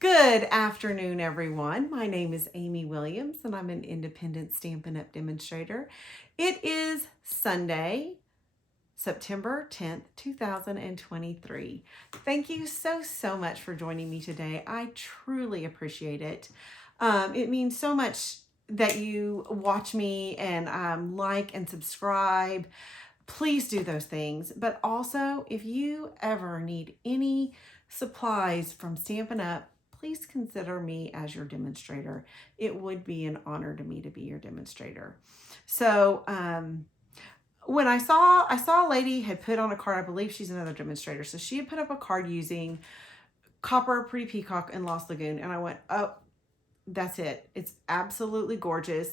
Good afternoon, everyone. My name is Amy Williams, and I'm an independent Stampin' Up! Demonstrator. It is Sunday, September 10th, 2023. Thank you so much for joining me today. I truly appreciate it. It means so much that you watch me and like and subscribe. Please do those things. But also, if you ever need any supplies from Stampin' Up!, please consider me as your demonstrator. It would be an honor to me to be your demonstrator. So when I saw a lady had put on a card, I believe she's another demonstrator. So she had put up a card using Copper, Pretty Peacock, and Lost Lagoon. And I went, oh, that's it. It's absolutely gorgeous.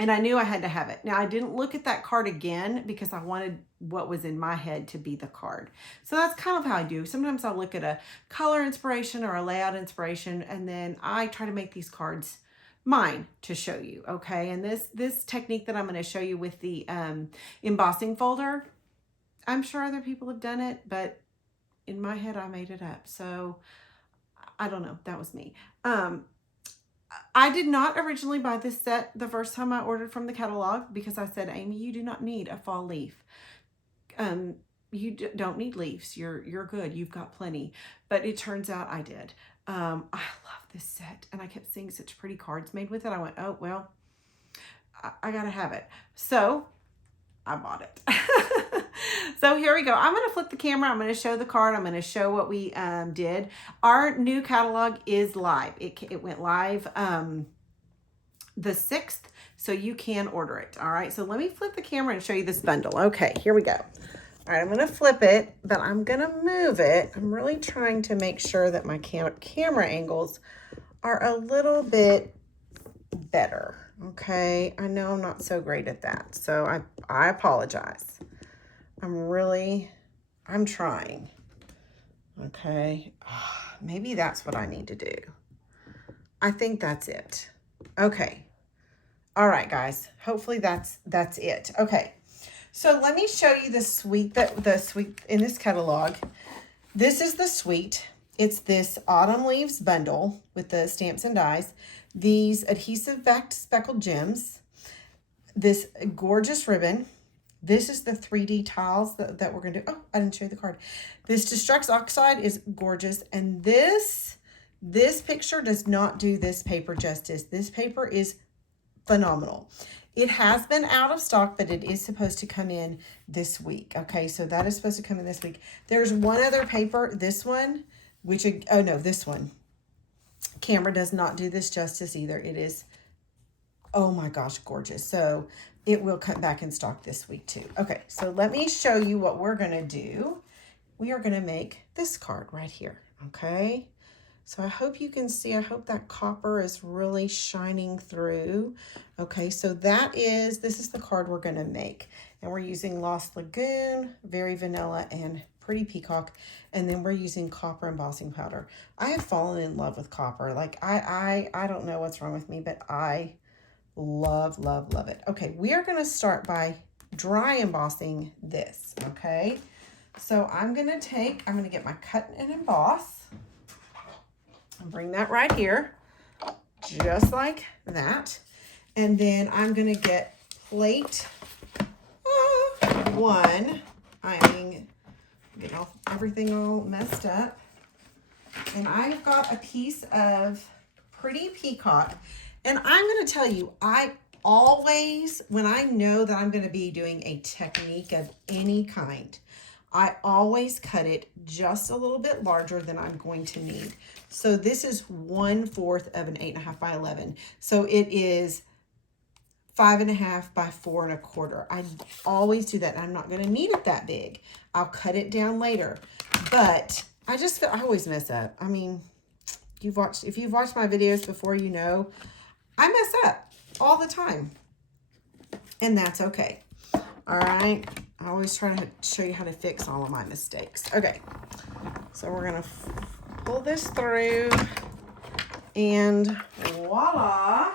And I knew I had to have it. Now, I didn't look at that card again because I wanted what was in my head to be the card. So that's kind of how I do. Sometimes I'll look at a color inspiration or a layout inspiration, and then I try to make these cards mine to show you, okay? And this technique that I'm going to show you with the embossing folder, I'm sure other people have done it, but in my head, I made it up. So I don't know. That was me. I did not originally buy this set the first time I ordered from the catalog because I said, Amy, you do not need a fall leaf. You don't need leaves. You're good. You've got plenty. But it turns out I did. I love this set, and I kept seeing such pretty cards made with it. I went, oh, well, I got to have it. So I bought it. So here we go. I'm going to flip the camera. I'm going to show the card. I'm going to show what we did. Our new catalog is live. It went live the 6th, so you can order it. All right, so let me flip the camera and show you this bundle. Okay, here we go. All right, I'm going to flip it, but I'm going to move it. I'm really trying to make sure that my camera angles are a little bit better. Okay, I know I'm not so great at that, so I apologize. I'm trying. Okay, maybe that's what I need to do. I think that's it. Okay. All right, guys. Hopefully that's it. Okay. So let me show you the suite in this catalog. This is the suite. It's this Autumn Leaves bundle with the stamps and dies, these adhesive backed speckled gems, this gorgeous ribbon. This is the 3D tiles that we're going to do. Oh, I didn't show you the card. This Destructs Oxide is gorgeous. And this picture does not do this paper justice. This paper is phenomenal. It has been out of stock, but it is supposed to come in this week. Okay, so that is supposed to come in this week. There's one other paper, this one, this one. Camera does not do this justice either. It is, oh my gosh, gorgeous. So it will come back in stock this week too. Okay, so let me show you what we're going to do. We are going to make this card right here, okay? So I hope you can see, I hope that copper is really shining through. Okay, so this is the card we're going to make. And we're using Lost Lagoon, Very Vanilla, and Pretty Peacock. And then we're using copper embossing powder. I have fallen in love with copper. Like, I don't know what's wrong with me, but I love it. Okay, we are going to start by dry embossing this, okay? So I'm going to get my cut and emboss and bring that right here, just like that. And then I'm going to get plate 1. I'm getting everything all messed up. And I've got a piece of Pretty Peacock. And I'm going to tell you, I always, when I know that I'm going to be doing a technique of any kind, I always cut it just a little bit larger than I'm going to need. So this is 1/4 of an 8.5 by 11. So it is 5.5 by 4 1/4. I always do that. I'm not going to need it that big. I'll cut it down later. But I just feel I always mess up. I mean, if you've watched my videos before, you know, I mess up all the time. And that's okay. All right. I always try to show you how to fix all of my mistakes. Okay. So we're going to pull this through and voila.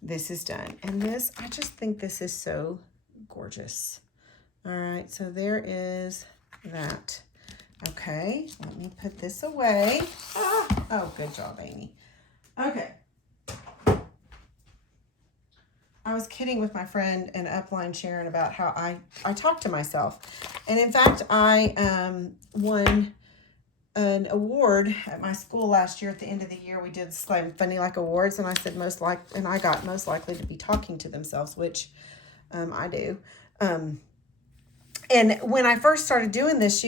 This is done. And this, I just think this is so gorgeous. All right, so there is that. Okay, let me put this away. Ah, oh, good job, Amy. Okay. I was kidding with my friend and upline Sharon about how I talk to myself. And in fact, I won an award at my school last year. At the end of the year, we did Slam Funny Like Awards, and I said I got most likely to be talking to themselves, which I do. And when I first started doing this,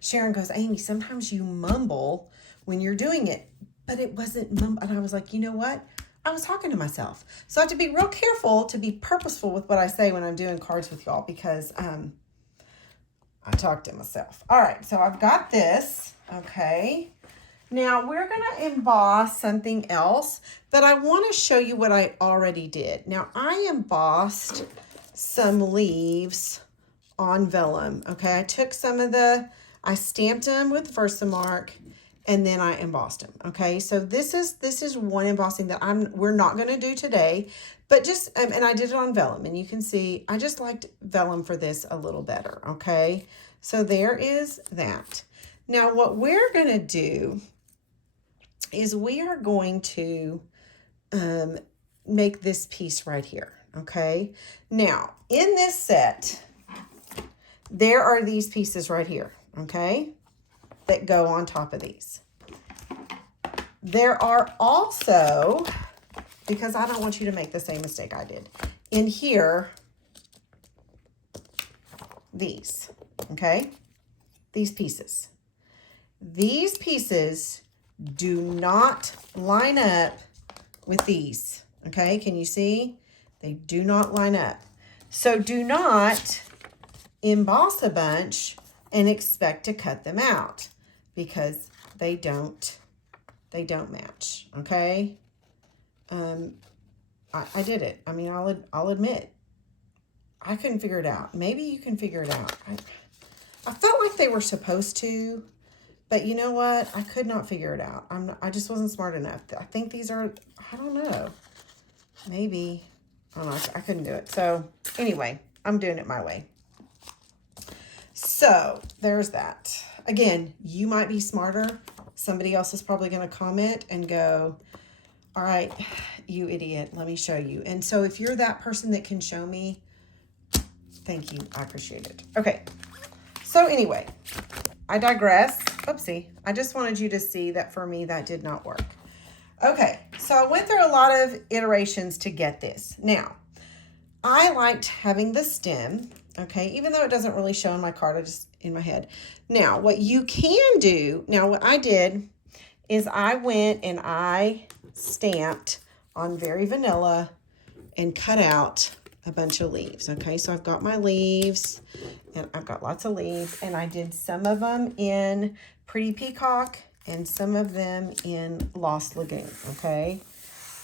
Sharon goes, Amy, sometimes you mumble when you're doing it, but it wasn't mumble. And I was like, you know what? I was talking to myself. So I have to be real careful to be purposeful with what I say when I'm doing cards with y'all, because I talk to myself. All right, so I've got this. Okay. Now we're going to emboss something else, but I want to show you what I already did. Now I embossed some leaves on vellum. Okay, I took I stamped them with Versamark, and then I embossed them. Okay, so this is one embossing that we're not going to do today, but just and I did it on vellum, and you can see I just liked vellum for this a little better. Okay, so there is that. Now what we're going to do is we are going to make this piece right here. Okay, now in this set, there are these pieces right here, okay, that go on top of these. There are also, because I don't want you to make the same mistake I did, in here, these, okay, these pieces. These pieces do not line up with these, okay? Can you see? They do not line up. So do not emboss a bunch and expect to cut them out, because they don't match. Okay. I did it. I mean, I'll admit I couldn't figure it out. Maybe you can figure it out. I felt like they were supposed to, but you know what? I could not figure it out. I just wasn't smart enough. I think these are, I don't know. Maybe, I don't know. I couldn't do it. So anyway, I'm doing it my way. So there's that. Again, you might be smarter. Somebody else is probably going to comment and go, all right, you idiot, let me show you. And so if you're that person that can show me, thank you. I appreciate it. Okay. So anyway, I digress. Oopsie. I just wanted you to see that for me, that did not work. Okay. So I went through a lot of iterations to get this. Now, I liked having the stem. Okay, even though it doesn't really show in my card, I just in my head. Now, what you can do, now what I did is I went and I stamped on Very Vanilla and cut out a bunch of leaves. Okay, so I've got my leaves, and I've got lots of leaves, and I did some of them in Pretty Peacock and some of them in Lost Lagoon. Okay,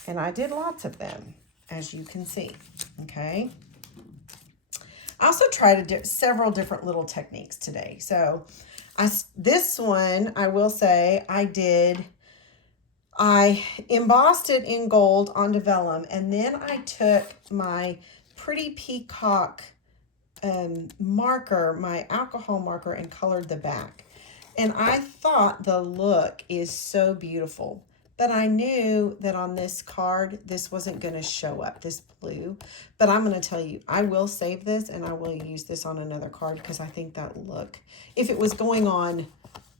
and I did lots of them, as you can see. Okay. I also tried to do several different little techniques today. So this one, I will say I embossed it in gold onto vellum, and then I took my Pretty Peacock marker, my alcohol marker, and colored the back. And I thought the look is so beautiful. But I knew that on this card, this wasn't going to show up, this blue. But I'm going to tell you, I will save this and I will use this on another card, because I think that look, if it was going on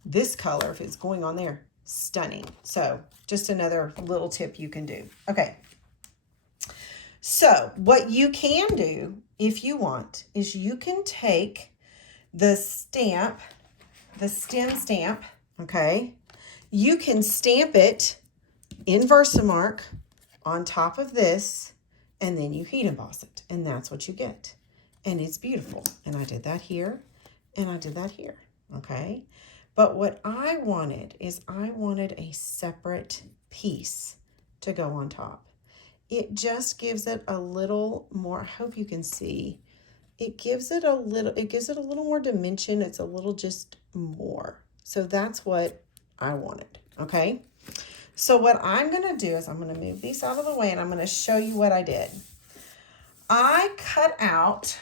this color, if it's going on there, stunning. So just another little tip you can do. Okay. So what you can do if you want is you can take the stamp, the stem stamp, okay? You can stamp it in Versamark on top of this, and then you heat emboss it, and that's what you get. And it's beautiful. And I did that here, and I did that here, okay? But what I wanted is I wanted a separate piece to go on top. It just gives it a little more, I hope you can see, it gives it a little more dimension. It's a little just more. So that's what I wanted, okay? So what I'm going to do is I'm going to move these out of the way, and I'm going to show you what I did. I cut out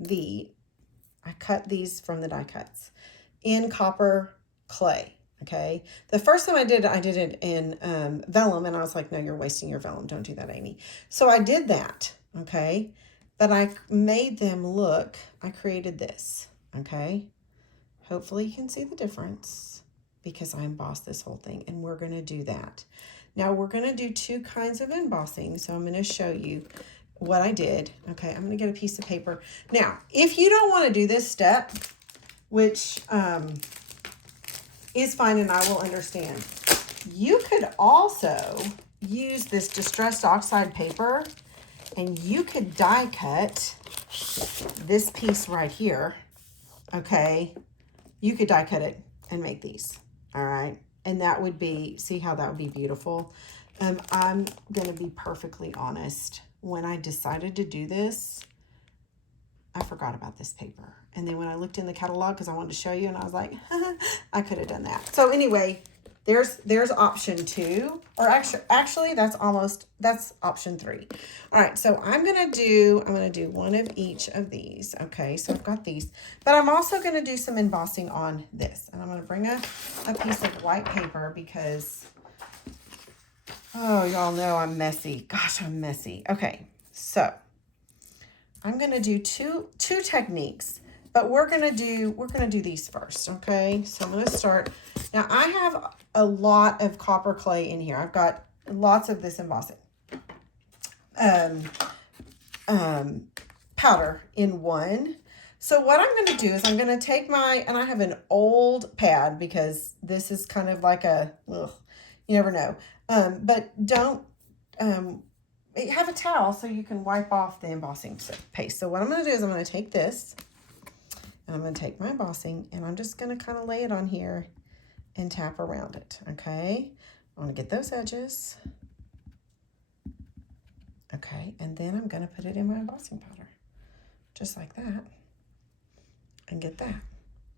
I cut these from the die cuts in copper clay. Okay. The first time I did it in vellum, and I was like, no, you're wasting your vellum. Don't do that, Amy. So I did that. Okay. But I made them look, I created this. Okay. Hopefully you can see the difference because I embossed this whole thing, and we're going to do that. Now we're going to do two kinds of embossing. So I'm going to show you what I did. Okay. I'm going to get a piece of paper. Now, if you don't want to do this step, which, is fine and I will understand. You could also use this distressed oxide paper and you could die cut this piece right here. Okay. You could die cut it and make these. All right. And that would be, see how that would be beautiful. I'm going to be perfectly honest. When I decided to do this, I forgot about this paper. And then when I looked in the catalog, because I wanted to show you, and I was like, I could have done that. So anyway, there's option 2, or actually that's option 3. All right, so I'm gonna do one of each of these. Okay, so I've got these, but I'm also gonna do some embossing on this, and I'm gonna bring a piece of white paper because, oh, y'all know I'm messy. Gosh, I'm messy. Okay, so I'm gonna do two techniques, but we're gonna do these first. Okay, so I'm gonna start. Now I have a lot of copper clay in here. I've got lots of this embossing powder in one. So what I'm gonna do is I'm gonna take and I have an old pad because this is kind of like you never know. But don't have a towel so you can wipe off the embossing paste. So what I'm going to do is I'm going to take this and I'm going to take my embossing and I'm just going to kind of lay it on here and tap around it. Okay. I want to get those edges. Okay. And then I'm going to put it in my embossing powder just like that and get that.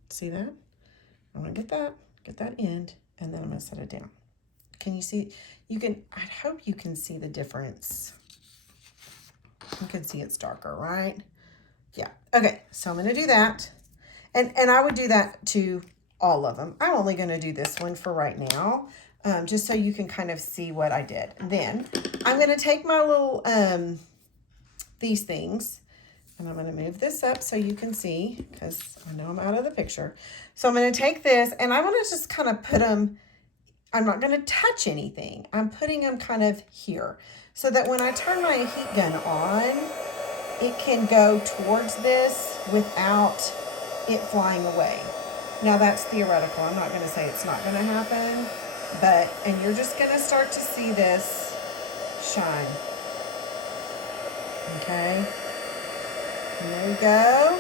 See that? I'm going to get that end, and then I'm going to set it down. Can you see? I hope you can see the difference. You can see it's darker, right? Yeah. Okay. So I'm going to do that. And I would do that to all of them. I'm only going to do this one for right now, just so you can kind of see what I did. And then I'm going to take my little, these things, and I'm going to move this up so you can see, because I know I'm out of the picture. So I'm going to take this and I'm going to just kind of put them, I'm not going to touch anything. I'm putting them kind of here so that when I turn my heat gun on, it can go towards this without it flying away. Now that's theoretical. I'm not going to say it's not going to happen, and you're just going to start to see this shine. Okay. And there we go.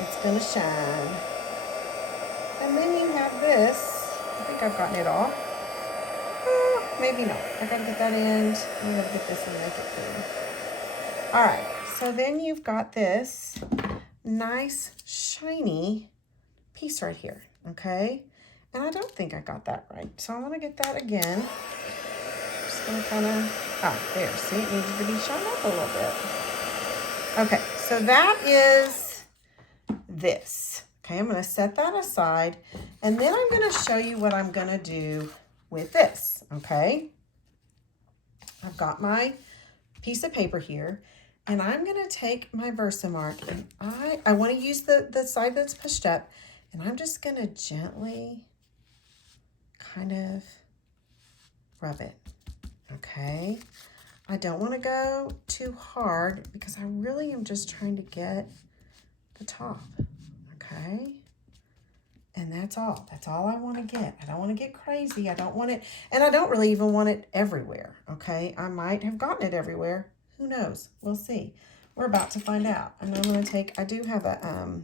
It's going to shine. And then you have this. I think I've gotten it all. Maybe not. I gotta get that end. I'm gonna get this and make it good. All right. So then you've got this nice shiny piece right here. Okay. And I don't think I got that right. So I want to get that again. Just gonna kind of, there. See, it needs to be shined up a little bit. Okay. So that is this. Okay, I'm going to set that aside, and then I'm going to show you what I'm going to do with this, okay? I've got my piece of paper here, and I'm going to take my Versamark, and I want to use the side that's pushed up, and I'm just going to gently kind of rub it, okay? I don't want to go too hard because I really am just trying to get the top. Okay, and that's all I want to get. I don't want to get crazy. I don't want it, and I don't really even want it everywhere. Okay, I might have gotten it everywhere. Who knows? We'll see. We're about to find out. And I'm going to take, I do have a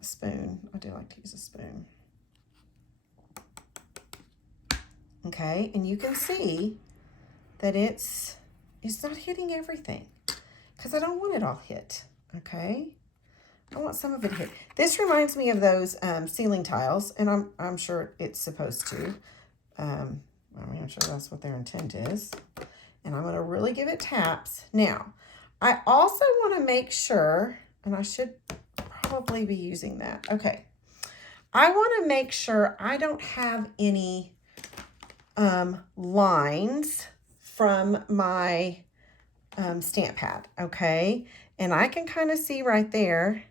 spoon. I do like to use a spoon. Okay, and you can see that it's not hitting everything because I don't want it all hit. Okay. I want some of it hit. This reminds me of those ceiling tiles, and I'm sure it's supposed to. I'm sure that's what their intent is. And I'm going to really give it taps. Now, I also want to make sure, and I should probably be using that. Okay. I want to make sure I don't have any lines from my stamp pad, okay? And I can kind of see right there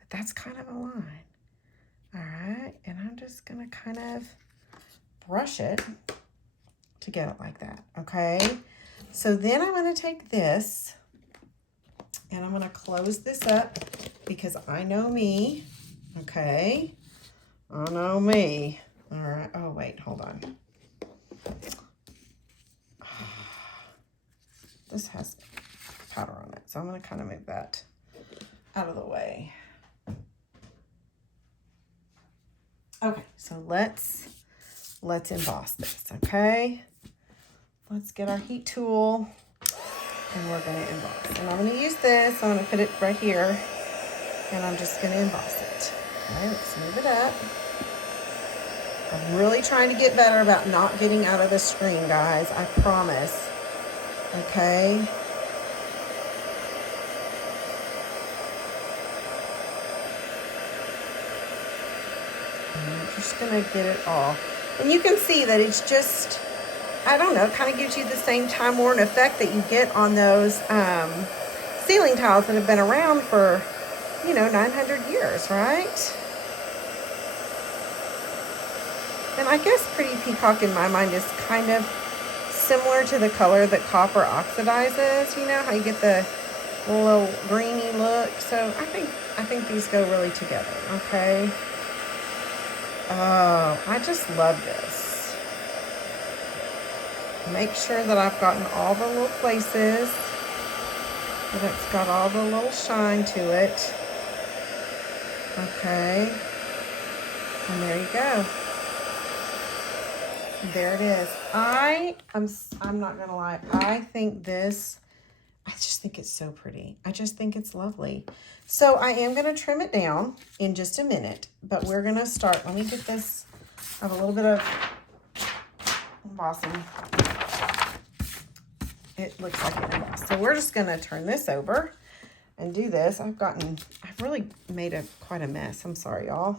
that that's kind of a line. All right, and I'm just going to kind of brush it to get it like that, okay? So then I'm going to take this and I'm going to close this up because I know me, okay? I know me. All right, oh wait, hold on. This has powder on it, so I'm going to kind of move that out of the way. Okay, so let's emboss this, okay? Let's get our heat tool and we're going to emboss. And I'm going to use this. I'm going to put it right here and I'm just going to emboss it. Okay, let's move it up. I'm really trying to get better about not getting out of the screen, guys. I promise. Okay. And I'm just going to get it all. And you can see that it's just, I don't know, it kind of gives you the same time-worn effect that you get on those ceiling tiles that have been around for, you know, 900 years, right? And I guess Pretty Peacock in my mind is kind of similar to the color that copper oxidizes. You know how you get the little greeny look. So I think these go really together. Okay. Oh, I just love this. Make sure that I've gotten all the little places that it's got all the little shine to it. Okay. And there you go. There it is. I'm not gonna lie. I just think it's so pretty. I just think it's lovely. So I am gonna trim it down in just a minute, but we're gonna start. Let me get this. I have a little bit of embossing. It looks like an emboss. So we're just gonna turn this over and do this. I've really made quite a mess. I'm sorry, y'all.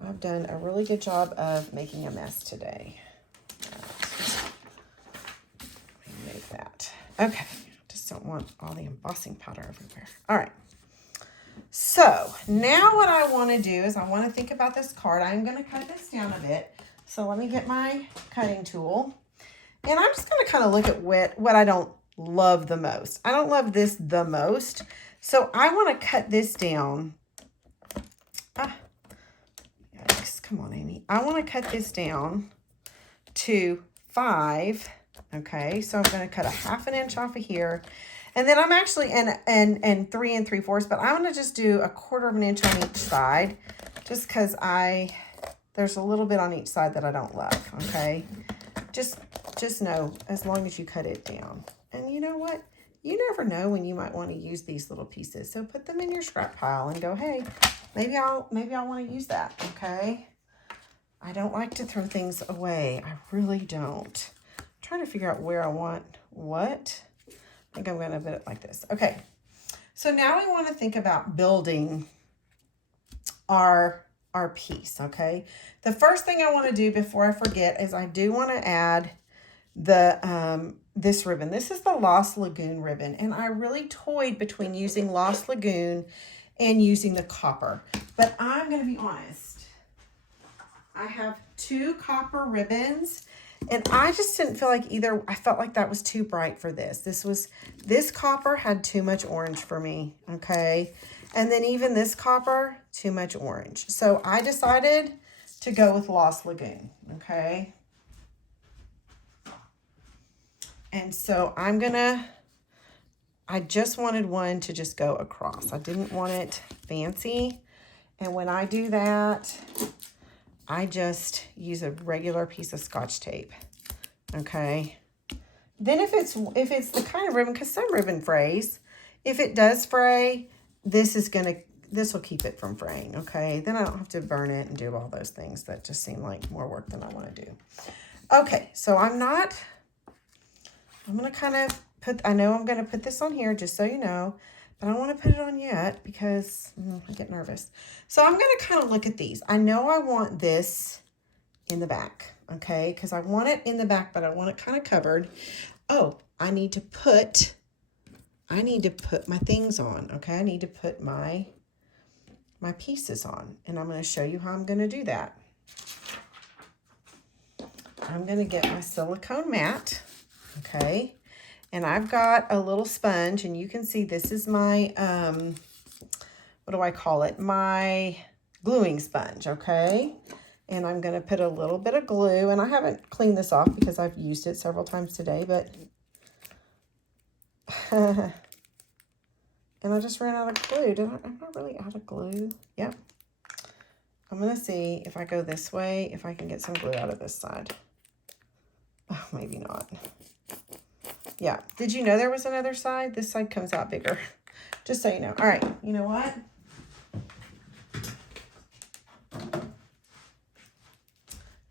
I've done a really good job of making a mess today. Let me move that. Okay, just don't want all the embossing powder everywhere. All right. So now what I want to do is I want to think about this card. I'm going to cut this down a bit. So let me get my cutting tool. And I'm just going to kind of look at what I don't love the most. I don't love this the most. So I want to cut this down. Come on, Amy. I want to cut this down to 5. Okay, so I'm going to cut a 1/2 inch off of here. And then I'm actually, and 3 3/4, but I'm going to just do a 1/4 inch on each side, just because there's a little bit on each side that I don't love, okay? Just know, as long as you cut it down. And you know what? You never know when you might want to use these little pieces. So put them in your scrap pile and go, hey, maybe I'll want to use that, okay? I don't like to throw things away. I really don't. I'm trying to figure out where I want what. I think I'm going to put it like this. Okay. So now we want to think about building our piece, okay? The first thing I want to do before I forget is I do want to add the this ribbon. This is the Lost Lagoon ribbon, and I really toyed between using Lost Lagoon and using the copper. But I'm going to be honest. I have 2 copper ribbons, and I just didn't feel like either. I felt like that was too bright for this. This copper had too much orange for me, okay? And then even this copper, too much orange. So I decided to go with Lost Lagoon, okay? And so I just wanted one to just go across. I didn't want it fancy. And when I do that, I just use a regular piece of Scotch tape, okay? Then if it's the kind of ribbon, because some ribbon frays, if it does fray, this will keep it from fraying, okay? Then I don't have to burn it and do all those things that just seem like more work than I want to do. Okay, so I'm going to kind of I know I'm going to put this on here just so you know, but I don't want to put it on yet because I get nervous. So I'm going to kind of look at these. I know I want this in the back, okay? Because I want it in the back, but I want it kind of covered. Oh, I need to put my things on, okay? I need to put my pieces on, and I'm going to show you how I'm going to do that. I'm going to get my silicone mat, okay? And I've got a little sponge, and you can see this is my, what do I call it? My gluing sponge, okay? And I'm going to put a little bit of glue, and I haven't cleaned this off because I've used it several times today, but, and I just ran out of glue. Am I really out of glue? Yep. I'm going to see if I go this way, if I can get some glue out of this side. Oh, maybe not. Yeah. Did you know there was another side? This side comes out bigger. Just so you know. All right. You know what?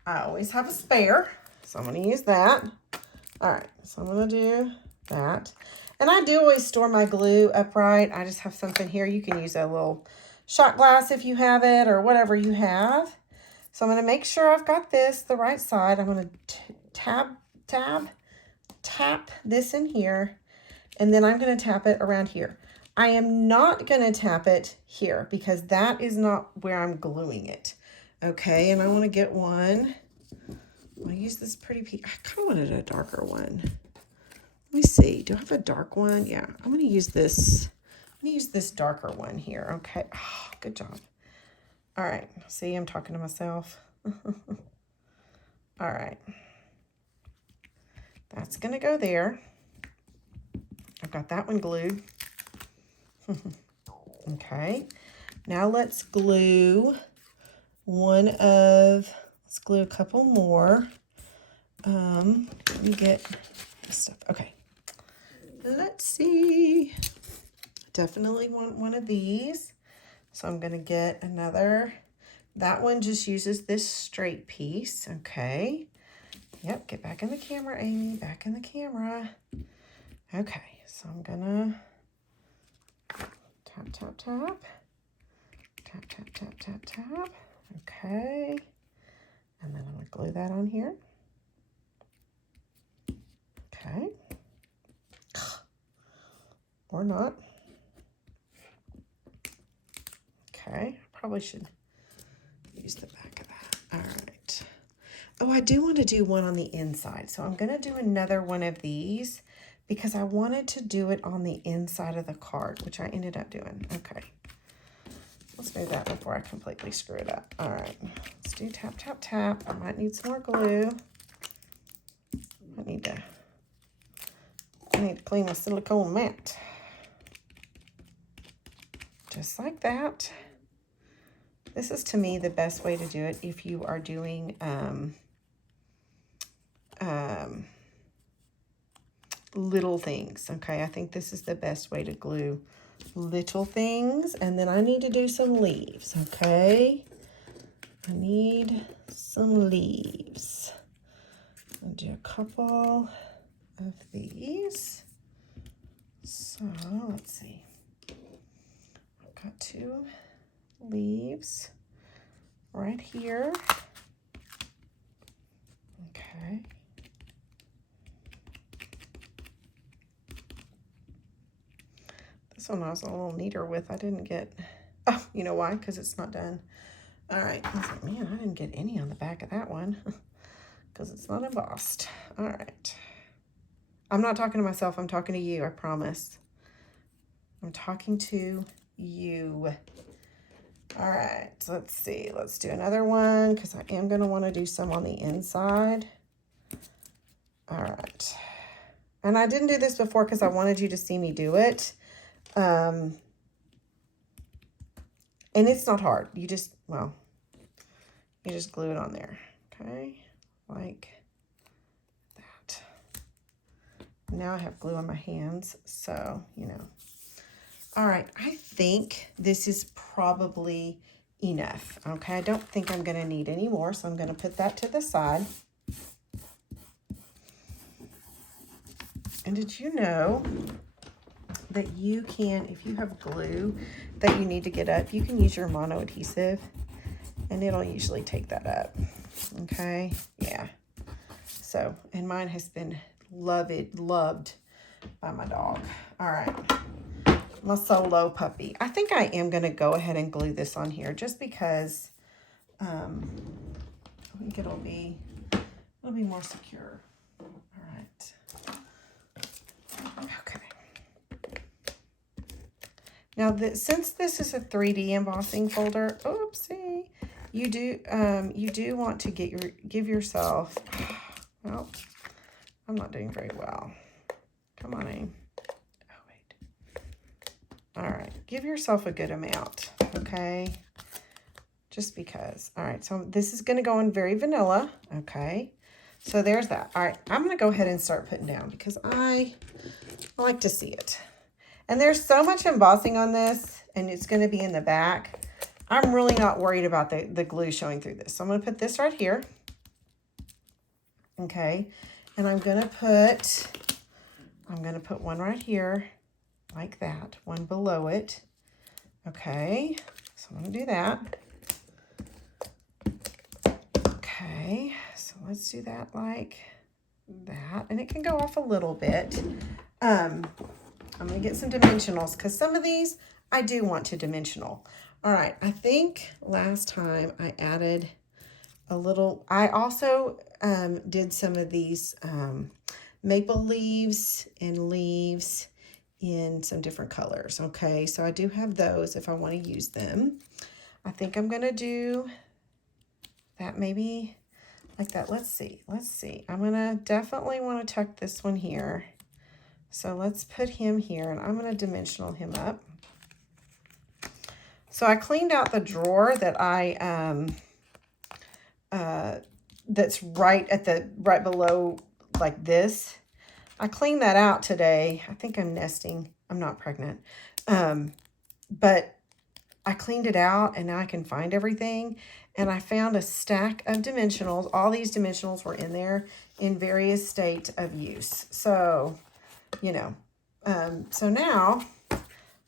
I always have a spare, so I'm going to use that. All right. So I'm going to do that. And I do always store my glue upright. I just have something here. You can use a little shot glass if you have it or whatever you have. So I'm going to make sure I've got this the right side. I'm going to tap this in here, and then I'm going to tap it around here. I am not going to tap it here because that is not where I'm gluing it. Okay, and I want to get one. I'll use this pretty piece. I kind of wanted a darker one. Let me see. Do I have a dark one? Yeah, I'm going to use this. I'm going to use this darker one here. Okay. Oh, good job. All right. See, I'm talking to myself. All right. That's going to go there. I've got that one glued. Okay. Now let's glue let's glue a couple more. Let me get this stuff. Okay. Let's see. Definitely want one of these. So I'm going to get another. That one just uses this straight piece. Okay. Yep. Get back in the camera, Amy. Back in the camera. Okay. So I'm going to tap, tap, tap. Tap, tap, tap, tap, tap. Okay. And then I'm going to glue that on here. Okay. Or not. Okay. Probably should use the back of that. All right. Oh, I do want to do one on the inside. So I'm going to do another one of these because I wanted to do it on the inside of the card, which I ended up doing. Okay. Let's do that before I completely screw it up. All right, let's do tap, tap, tap. I might need some more glue. I need to clean my silicone mat. Just like that. This is, to me, the best way to do it if you are doing little things, okay? I think this is the best way to glue little things. And then I need to do some leaves, okay? I need some leaves. I'll do a couple of these. So let's see. I've got 2 leaves right here. Okay. This one I was a little neater with. I didn't get, oh, you know why? Because it's not done. All right. I was like, man, I didn't get any on the back of that one because it's not embossed. All right. I'm not talking to myself. I'm talking to you. I promise. I'm talking to you. All right. So let's see. Let's do another one because I am going to want to do some on the inside. All right. And I didn't do this before because I wanted you to see me do it. And it's not hard. You just glue it on there. Okay. Like that. Now I have glue on my hands. So, you know. All right. I think this is probably enough. Okay. I don't think I'm going to need any more. So I'm going to put that to the side. And did you know that you can, if you have glue that you need to get up, you can use your mono adhesive and it'll usually take that up. Okay, yeah. So, and mine has been loved by my dog. All right, my solo puppy. I think I am gonna go ahead and glue this on here just because I think it'll be more secure. All right. Okay. Now, since this is a 3D embossing folder, oopsie, you do want to give yourself. Well, I'm not doing very well. Come on, Aim. Oh wait. All right, give yourself a good amount, okay? Just because. All right, so this is going to go in very vanilla, okay? So there's that. All right, I'm going to go ahead and start putting down because I like to see it. And there's so much embossing on this, and it's going to be in the back. I'm really not worried about the glue showing through this. So I'm going to put this right here. Okay. And I'm going to put one right here like that, one below it. Okay. So I'm going to do that. Okay. So let's do that like that. And it can go off a little bit. I'm going to get some dimensionals because some of these I do want to dimensional. All right. I think last time I added a little, I also did some of these maple leaves and leaves in some different colors. Okay. So I do have those if I want to use them. I think I'm going to do that maybe like that. Let's see. I'm going to definitely want to tuck this one here. So let's put him here and I'm going to dimensional him up. So I cleaned out the drawer that that's right below like this. I cleaned that out today. I think I'm nesting. I'm not pregnant. But I cleaned it out and now I can find everything. And I found a stack of dimensionals. All these dimensionals were in there in various states of use. So, you know, so now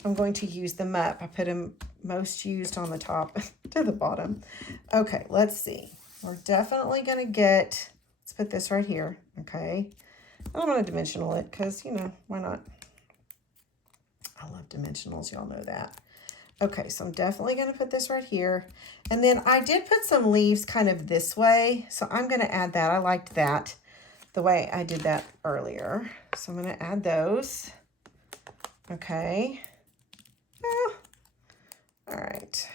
I'm going to use them up. I put them most used on the top to the bottom. Okay, let's see. We're definitely going to get, let's put this right here, okay? I'm going to dimensional it because, you know, why not? I love dimensionals, y'all know that. Okay, so I'm definitely going to put this right here. And then I did put some leaves kind of this way, so I'm going to add that. I liked that, the way I did that earlier. So I'm going to add those. Okay. Oh. All right.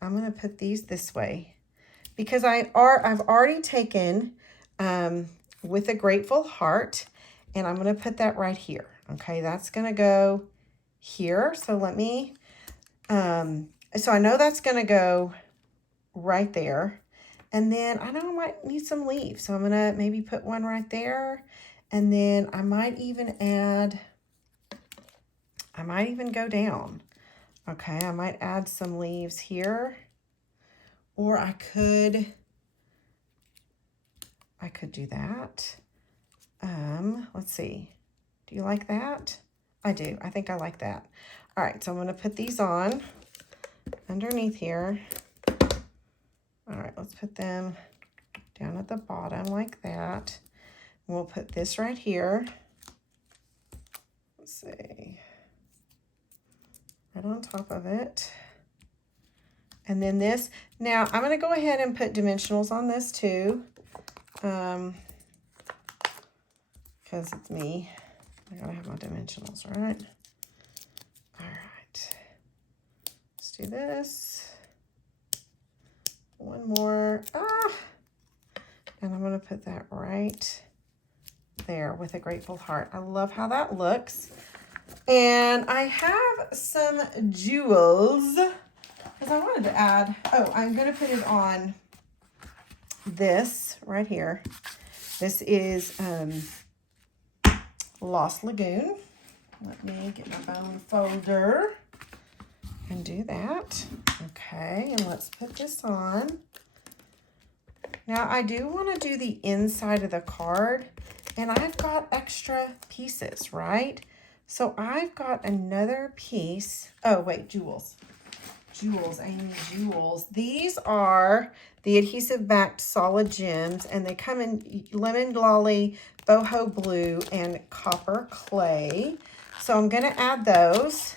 I'm going to put these this way because I've already taken with a grateful heart and I'm going to put that right here. Okay, that's going to go here. So let me, so I know that's going to go right there. And then I know I might need some leaves. So I'm going to maybe put one right there. And then I might even go down. Okay, I might add some leaves here. Or I could do that. Let's see. Do you like that? I do. I think I like that. All right, so I'm going to put these on underneath here. All right, let's put them down at the bottom like that. We'll put this right here. Let's see. Right on top of it. And then this. Now, I'm going to go ahead and put dimensionals on this too. Because it's me. I gotta have my dimensionals, right? All right. Let's do this. One more. And I'm gonna put that right there with a grateful heart. I love how that looks. And I have some jewels because I wanted to add, I'm gonna put it on this right here. This is Lost Lagoon. Let me get my bone folder and do that. Okay, and let's put this on. Now I do want to do the inside of the card, And I've got extra pieces, right? So I've got another piece. Oh, wait, jewels. Jewels, I need jewels. These are the adhesive backed solid gems, and they come in lemon lolly, boho blue, and copper clay. So I'm gonna add those.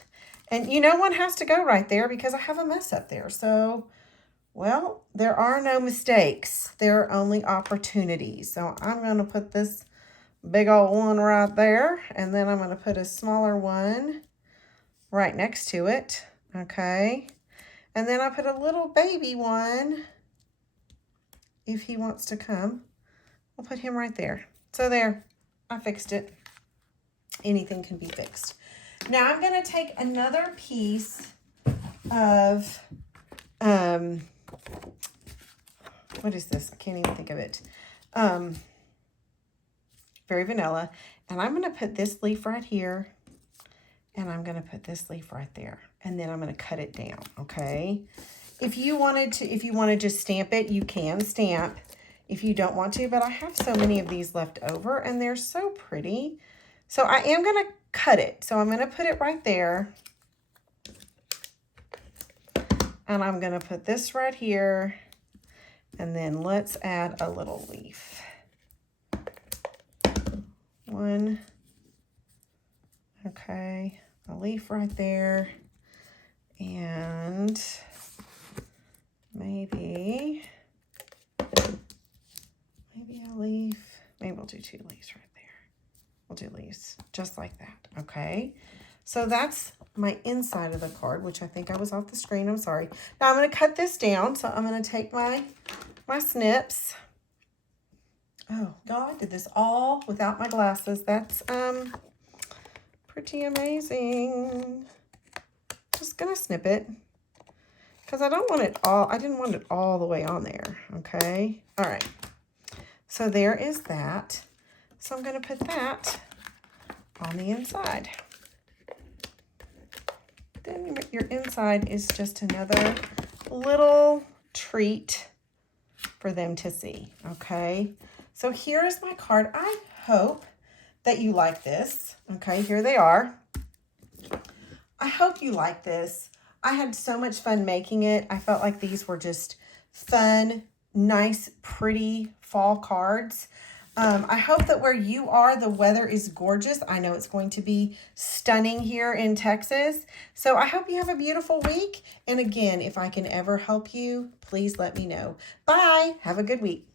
And you know one has to go right there because I have a mess up there. So, well, there are no mistakes. There are only opportunities. So I'm gonna put this big old one right there, and then I'm gonna put a smaller one right next to it, okay? And then I put a little baby one, if he wants to come. I'll put him right there. So there, I fixed it. Anything can be fixed. Now I'm gonna take another piece of, what is this? I can't even think of it. Very vanilla. And I'm gonna put this leaf right here, and I'm gonna put this leaf right there. And then I'm gonna cut it down, okay? If you want to just stamp it, you can stamp if you don't want to, but I have so many of these left over and they're so pretty. So I am gonna cut it. So I'm gonna put it right there. And I'm gonna put this right here. And then let's add a little leaf. One, okay, a leaf right there. And maybe a leaf. Maybe we'll do 2 leaves right there. We'll do leaves just like that, okay? So that's my inside of the card, which I think I was off the screen. I'm sorry. Now I'm going to cut this down. So I'm going to take my snips. Oh, God, I did this all without my glasses. That's pretty amazing. Just going to snip it because I don't want it all. I didn't want it all the way on there, okay? All right. So there is that. So I'm going to put that on the inside. Then your inside is just another little treat for them to see, okay? So here is my card. I hope that you like this. Okay, here they are. I hope you like this. I had so much fun making it. I felt like these were just fun, nice, pretty fall cards. I hope that where you are, the weather is gorgeous. I know it's going to be stunning here in Texas. So I hope you have a beautiful week. And again, if I can ever help you, please let me know. Bye. Have a good week.